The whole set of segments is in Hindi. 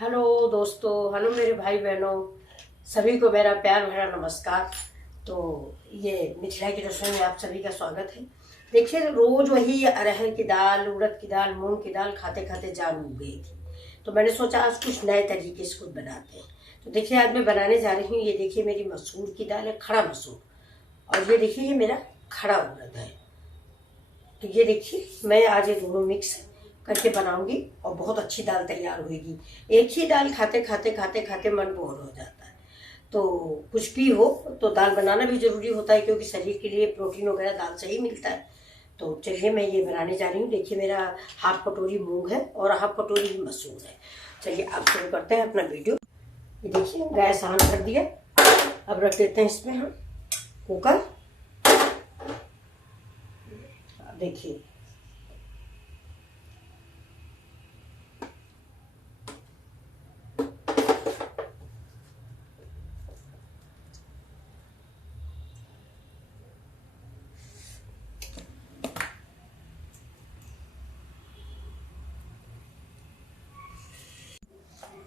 हेलो दोस्तों, हेलो मेरे भाई बहनों, सभी को मेरा प्यार भरा नमस्कार। तो ये मिथिला की रसोई में आप सभी का स्वागत है। देखिए, रोज वही अरहर की दाल, उड़द की दाल, मूंग की दाल खाते खाते जान उग गई थी। तो मैंने सोचा आज कुछ नए तरीके से कुछ बनाते हैं। तो देखिए, आज मैं बनाने जा रही हूँ, ये देखिए मेरी मसूर की दाल है, खड़ा मसूर। और ये देखिए ये मेरा खड़ा उड़द है। तो ये देखिए मैं आज ये दोनों मिक्स करके बनाऊंगी और बहुत अच्छी दाल तैयार होगी। एक ही दाल खाते खाते खाते खाते मन बोर हो जाता है। तो कुछ भी हो तो दाल बनाना भी जरूरी होता है, क्योंकि शरीर के लिए प्रोटीन वगैरह दाल से ही मिलता है। तो चलिए मैं ये बनाने जा रही हूँ। देखिए मेरा हाफ कटोरी मूंग है और हाफ कटोरी मसूर है। चलिए आप शुरू करते हैं अपना वीडियो। ये देखिए गैस ऑन कर दिया। अब रख देते हैं इसमें हम कुकर। देखिए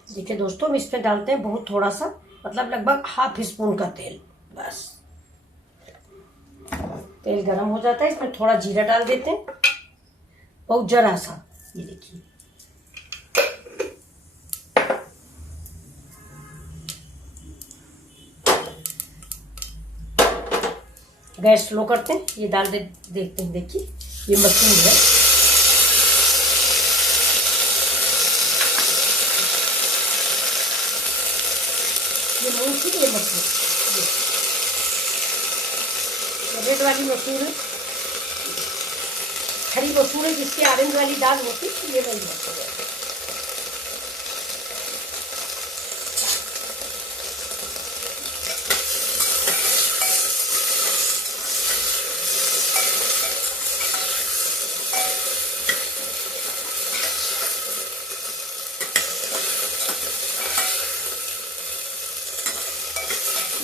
देखिए दोस्तों, हम इसमें डालते हैं बहुत थोड़ा सा, मतलब लगभग हाफ स्पून का तेल। बस तेल गरम हो जाता है, इसमें थोड़ा जीरा डाल देते हैं, बहुत जरा सा। ये देखिए गैस स्लो करते हैं। ये दाल देखते हैं। देखिए ये मसूर है। ये मूंग की, ये मसूर, ये रेड वाली मसूर है। खड़ी मसूर है, जिसकी ऑरेंज वाली दाल होती है, ये वाली मसूर है।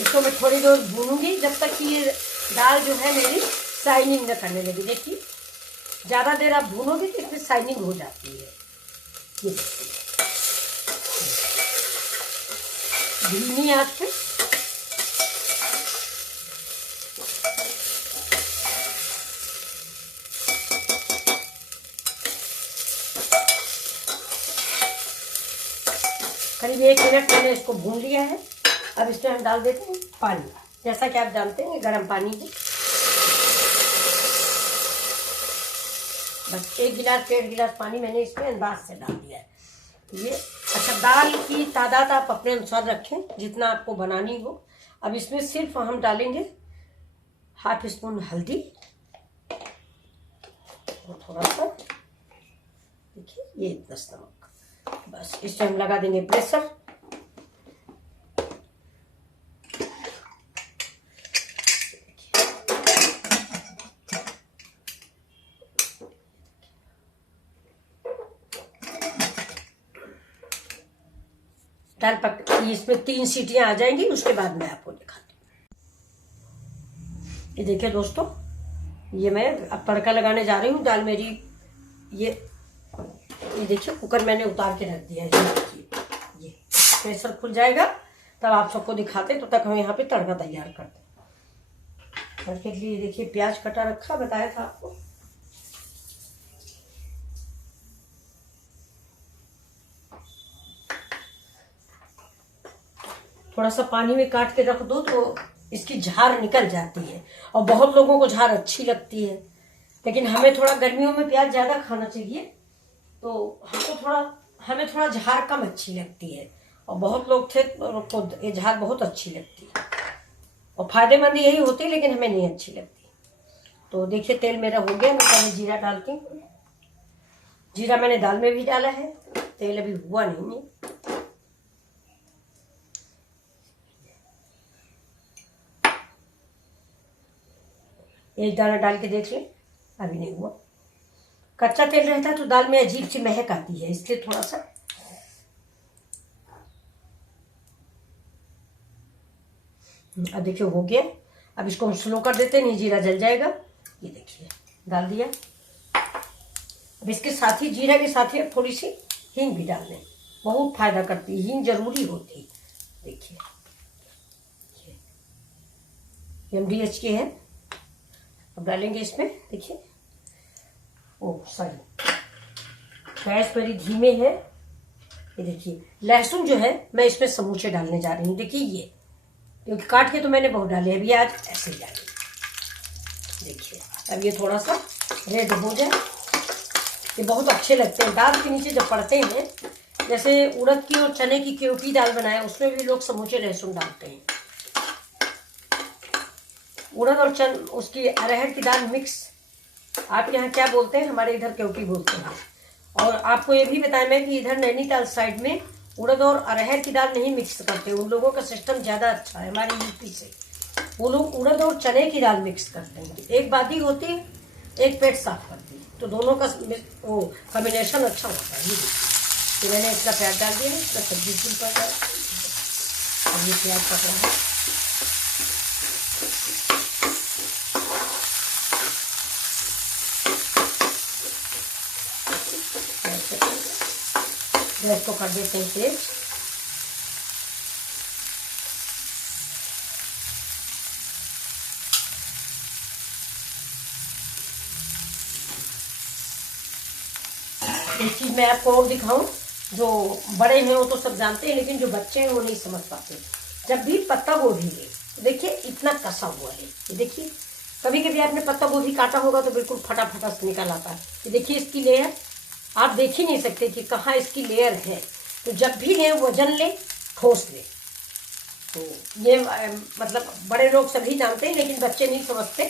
इसको मैं थोड़ी देर भूनूंगी, जब तक कि ये दाल जो है मेरी शाइनिंग न करने लगी। देखिए ज़्यादा देर आप भूनोगे तो इसमें शाइनिंग हो जाती है। ये धीमी आंच पे करीब 1 मिनट मैंने इसको भून लिया है। अब इसमें हम डाल देते हैं पानी। जैसा कि आप जानते हैं गर्म पानी है। बस 1 गिलास 1.5 गिलास पानी मैंने इसमें अंदाज से डाल दिया है। ये अच्छा, दाल की तादाद आप अपने अनुसार रखें जितना आपको बनानी हो। अब इसमें सिर्फ हम डालेंगे हाफ स्पून हल्दी और थोड़ा सा देखिए ये दस नमक। बस इससे हम लगा देंगे प्रेशर। दाल पक, इसमें 3 सीटियां आ जाएंगी, उसके बाद मैं आपको दिखाती हूँ। ये देखिए दोस्तों, ये मैं अब तड़का लगाने जा रही हूँ। दाल मेरी ये देखिए कुकर मैंने उतार के रख दिया है। ये देखिए ये प्रेशर खुल जाएगा तब आप सबको दिखाते हैं। तो तक हम यहाँ पे तड़का तैयार करते हैं। तड़के के लिए देखिए प्याज कटा रखा, बताया था आपको। थोड़ा सा पानी में काट के रख दो तो इसकी झार निकल जाती है। और बहुत लोगों को झार अच्छी लगती है, लेकिन हमें थोड़ा गर्मियों में प्याज ज्यादा खाना चाहिए, तो हमें थोड़ा झार कम अच्छी लगती है। और बहुत लोग थे को ये झार बहुत अच्छी लगती है और फायदेमंद यही होती है, लेकिन हमें नहीं अच्छी लगती। तो देखिए तेल मेरा हो गया। मैं पहले जीरा डालती हूँ। जीरा मैंने दाल में भी डाला है, तेल अभी हुआ नहीं है। एक दाना डाल के देख लें, अभी नहीं हुआ। कच्चा तेल रहता है तो दाल में अजीब सी महक आती है, इसलिए थोड़ा सा। अब देखिए हो गया। अब इसको हम स्लो कर देते हैं, नहीं जीरा जल जाएगा। ये देखिए डाल दिया। अब इसके साथ ही, जीरा के साथ ही थोड़ी सी हींग भी डाल दें। बहुत फायदा करती है, हींग जरूरी होती। देखिए MDH के है। अब डालेंगे इसमें। देखिए ओह सॉरी, गैस मेरी धीमे है। ये देखिए लहसुन जो है मैं इसमें समूचे डालने जा रही हूँ। देखिए ये, क्योंकि काट के तो मैंने बहुत डाले, अभी आज ऐसे ही डालेंगे। देखिए अब ये थोड़ा सा रेड हो जाए। ये बहुत अच्छे लगते हैं दाल के नीचे जब पड़ते हैं। जैसे उड़द की और चने की क्योंकि दाल बनाए, उसमें भी लोग समूचे लहसुन डालते हैं। उड़द और उसकी अरहर की दाल मिक्स, आप यहाँ क्या बोलते हैं, हमारे इधर क्योंकि बोलते हैं। और आपको ये भी बताया मैं कि इधर नैनीताल साइड में उड़द और अरहर की दाल नहीं मिक्स करते। उन लोगों का सिस्टम ज़्यादा अच्छा है हमारे यूपी से। वो लोग उड़द और चने की दाल मिक्स करते हैं। एक बादी होती है, एक पेट साफ करती है, तो दोनों का वो कॉम्बिनेशन अच्छा होता है। ये तो मैंने इसका प्याज डाल दिया है, इसका सब्जी फूल पर डाल। अब ये प्याज पक रहा है। गैस को कर देते हैं तेज। एक चीज मैं आपको और दिखाऊं, जो बड़े हैं वो तो सब जानते हैं, लेकिन जो बच्चे हैं वो नहीं समझ पाते। जब भी पत्ता गोभी ले, तो देखिए इतना कसा हुआ है। ये देखिए, कभी कभी आपने पत्ता गोभी काटा होगा तो बिल्कुल फटाफटा से निकल आता है। ये देखिए इसकी लेयर आप देख ही नहीं सकते कि कहाँ इसकी लेयर है। तो जब भी ले वजन ले, ठोस ले। तो ये मतलब बड़े लोग सभी जानते हैं, लेकिन बच्चे नहीं समझते।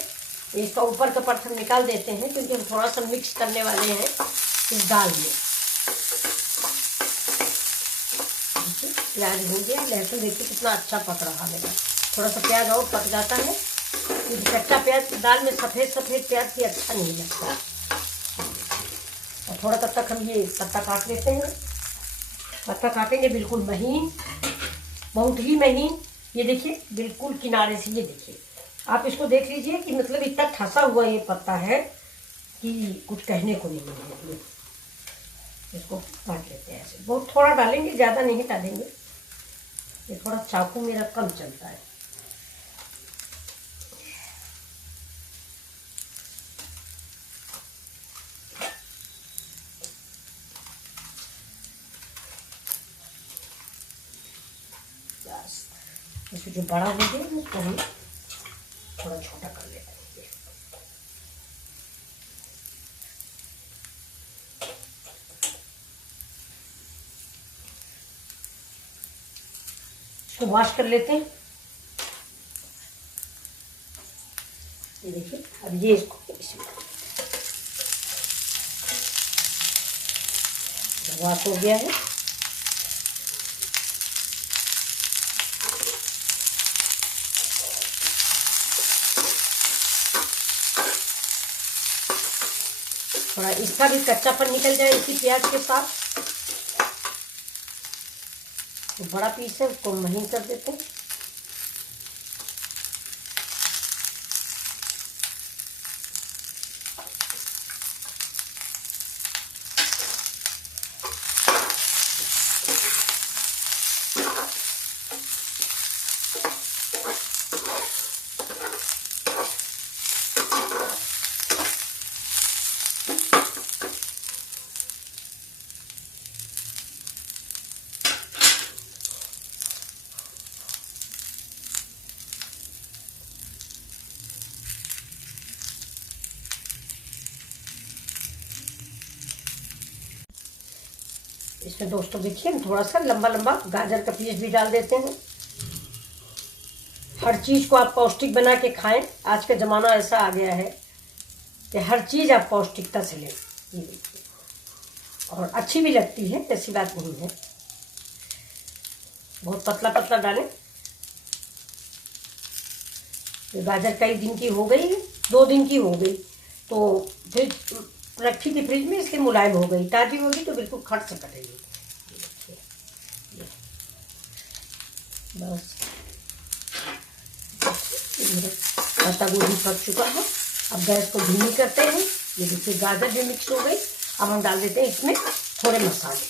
इसका ऊपर का परत हम निकाल देते हैं, क्योंकि हम थोड़ा सा मिक्स करने वाले हैं इस दाल में। प्याज हो गया, लहसुन देखिए कितना अच्छा पक रहा है। थोड़ा सा प्याज और पक जाता है, क्योंकि कच्चा प्याज दाल में सफ़ेद सफ़ेद प्याज भी अच्छा नहीं लगता। और थोड़ा तब तक हम ये पत्ता काट लेते हैं। पत्ता काटेंगे बिल्कुल महीन, बहुत ही महीन। ये देखिए बिल्कुल किनारे से, ये देखिए आप इसको देख लीजिए कि मतलब इतना ठसा हुआ ये पत्ता है कि कुछ कहने को नहीं है। इसको काट लेते हैं ऐसे, बहुत थोड़ा डालेंगे, ज़्यादा नहीं डालेंगे। ये थोड़ा चाकू मेरा कम चलता है। इसको जो बड़ा हो गया उसको हम थोड़ा छोटा कर लेते हैं। इसको वॉश कर लेते हैं। ये देखिए अब ये इसको वॉश हो गया है। थोड़ा इसका भी कच्चापन निकल जाए इसी प्याज के साथ। तो बड़ा पीस है उसको महीन कर देते हैं। इसमें दोस्तों देखिए हम थोड़ा सा लंबा लंबा गाजर का पीस भी डाल देते हैं। हर चीज़ को आप पौष्टिक बना के खाएं। आज का ज़माना ऐसा आ गया है कि हर चीज़ आप पौष्टिकता से लें। ये देखिए, और अच्छी भी लगती है, ऐसी बात नहीं है। बहुत पतला पतला डालें। तो गाजर कई दिन की हो गई, 2 दिन की हो गई, तो फिर रखी थी फ्रिज में, इसलिए मुलायम हो गई। ताज़ी होगी तो बिल्कुल खट से कटेगी। बस पत्ता गोभी पक चुका है। अब गैस को धीमी करते हैं। ये देखिए गाजर भी मिक्स हो गई। अब हम डाल देते हैं इसमें थोड़े मसाले।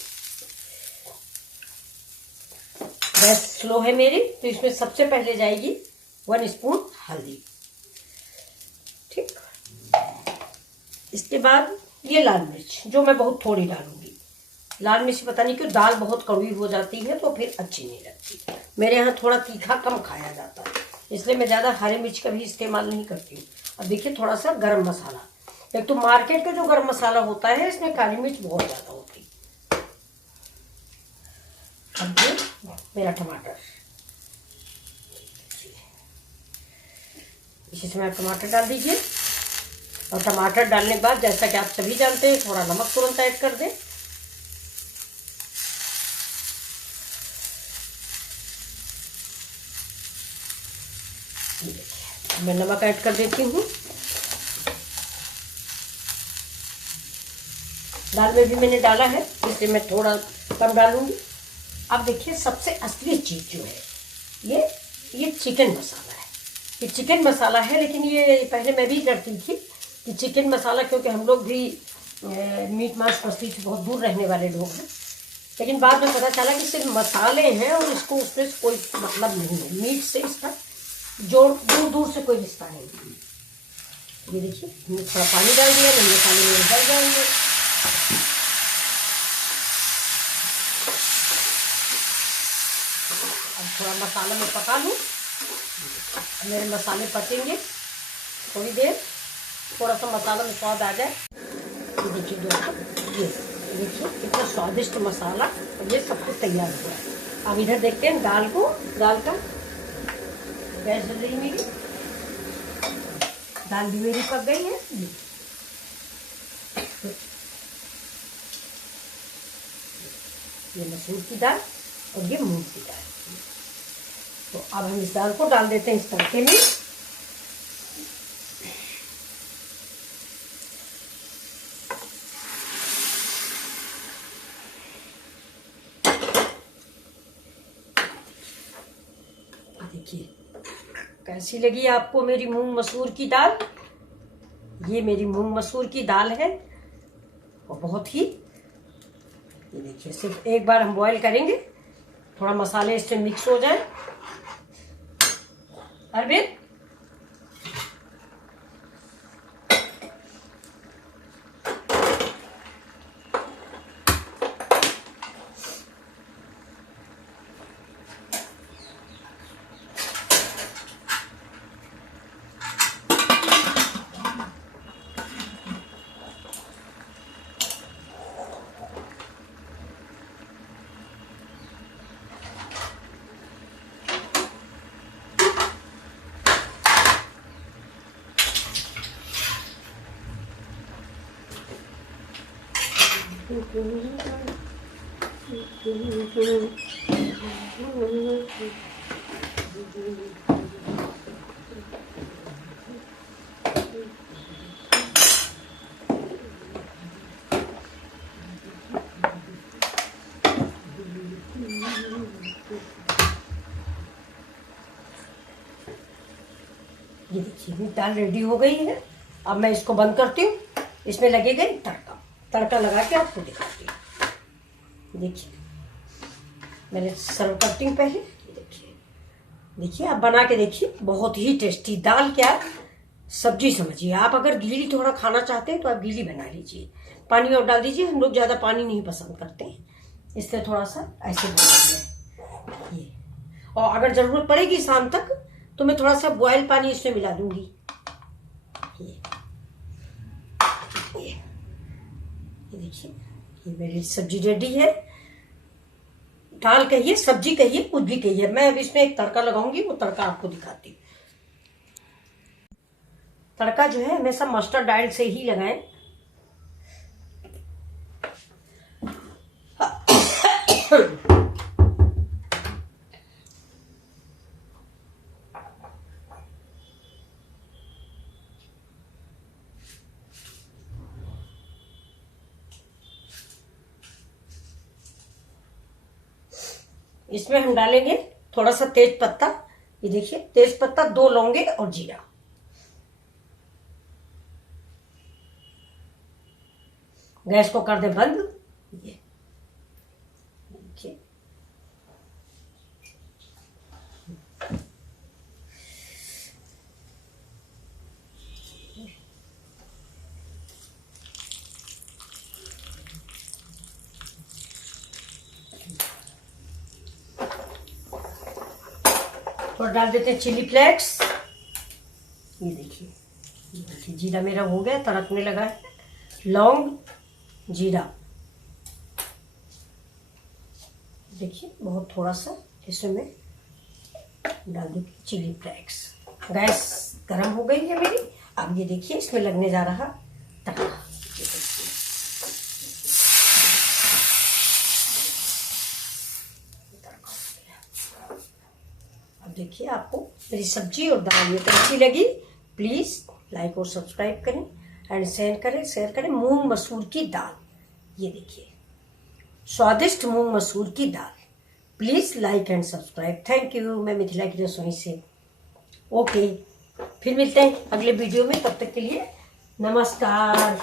गैस स्लो है मेरी, तो इसमें सबसे पहले जाएगी 1 स्पून हल्दी। ठीक, इसके बाद ये लाल मिर्च, जो मैं बहुत थोड़ी डालूंगी। लाल मिर्च पता नहीं क्यों दाल बहुत कड़वी हो जाती है तो फिर अच्छी नहीं लगती। मेरे यहाँ थोड़ा तीखा कम खाया जाता है, इसलिए मैं ज़्यादा हरी मिर्च का भी इस्तेमाल नहीं करती हूँ। अब देखिए थोड़ा सा गरम मसाला। एक तो मार्केट का जो गरम मसाला होता है इसमें काली मिर्च बहुत ज़्यादा होती है। अब ये मेरा टमाटर, इसी समय आप टमाटर डाल दीजिए। और टमाटर डालने के बाद जैसा कि आप सभी जानते हैं थोड़ा नमक तुरंत ऐड कर दें। मैं नमक ऐड कर देती हूँ। दाल में भी मैंने डाला है, इसलिए मैं थोड़ा कम डालूंगी। अब देखिए सबसे असली चीज़ जो है ये चिकन मसाला है। ये चिकन मसाला है, लेकिन ये पहले मैं भी करती थी कि चिकन मसाला, क्योंकि हम लोग भी मीट मांस मछली से बहुत दूर रहने वाले लोग हैं। लेकिन बाद में पता चला कि सिर्फ मसाले हैं और इसको उसमें कोई मतलब नहीं है, मीट से इसका जोड़ दूर दूर से कोई रिश्ता नहीं। ये देखिए थोड़ा पानी डाल दिया, नहीं मसाले में डल जाएंगे। अब थोड़ा मसाला में पका लूँ, मेरे मसाले पकेंगे थोड़ी देर, थोड़ा सा मसाला में स्वाद आ जाए। ये देखिए दोस्तों, ये देखिए कितना स्वादिष्ट मसाला और ये सब कुछ तैयार हुआ है। अब इधर देखते हैं दाल को, दाल का गैस जल रही मेरी, दाल भी मेरी पक गई है। ये मसूर की दाल और ये मूंग की दाल। तो अब हम इस दाल को डाल देते हैं इस तड़के में। देखिए कैसी लगी आपको मेरी मूंग मसूर की दाल। ये मेरी मूंग मसूर की दाल है और बहुत ही, ये देखिए सिर्फ एक बार हम बॉईल करेंगे, थोड़ा मसाले इससे मिक्स हो जाए। अरविंद ये देखिए दाल रेडी हो गई है। अब मैं इसको बंद करती हूँ, इसमें लगेगा तड़का। तड़का लगा के आपको दिखाती हूँ। देखिए मैंने सर्व करती हूँ पहले। देखिए देखिए आप बना के देखिए, बहुत ही टेस्टी दाल, क्या सब्जी समझिए आप। अगर गीली थोड़ा खाना चाहते हैं तो आप गीली बना लीजिए, पानी और डाल दीजिए। हम लोग ज़्यादा पानी नहीं पसंद करते हैं, इसलिए थोड़ा सा ऐसे बना दिया ये। और अगर ज़रूरत पड़ेगी शाम तक तो मैं थोड़ा सा बॉयल पानी इसमें मिला दूंगी। ये देखिए ये मेरी सब्जी रेडी है। दाल कहिए, सब्जी कहिए, कुछ भी कहिए। मैं अब इसमें एक तड़का लगाऊंगी, वो तड़का आपको दिखाती हूँ। तड़का जो है हमेशा मस्टर्ड ऑयल से ही लगाएं। इसमें हम डालेंगे थोड़ा सा तेज पत्ता। ये देखिए तेज पत्ता, 2 लौंगे और जीरा। गैस को कर दे बंद। ये देखिए और डाल देते हैं चिली फ्लेक्स। ये देखिए जीरा मेरा हो गया, तड़कने लगा है। लौंग, जीरा, देखिए बहुत थोड़ा सा इसमें मैं डाल दूँगी चिली फ्लेक्स। गैस गर्म हो गई है मेरी। अब ये देखिए इसमें लगने जा रहा तड़का। अब देखिए आपको मेरी सब्जी और दाल ये कैसी लगी, प्लीज़ लाइक और सब्सक्राइब करें एंड शेयर करें। मूंग मसूर की दाल, ये देखिए स्वादिष्ट मूंग मसूर की दाल। Please like and subscribe. Thank you. मैं मिथिला की रसोई से। ओके, फिर मिलते हैं अगले वीडियो में। तब तक के लिए नमस्कार।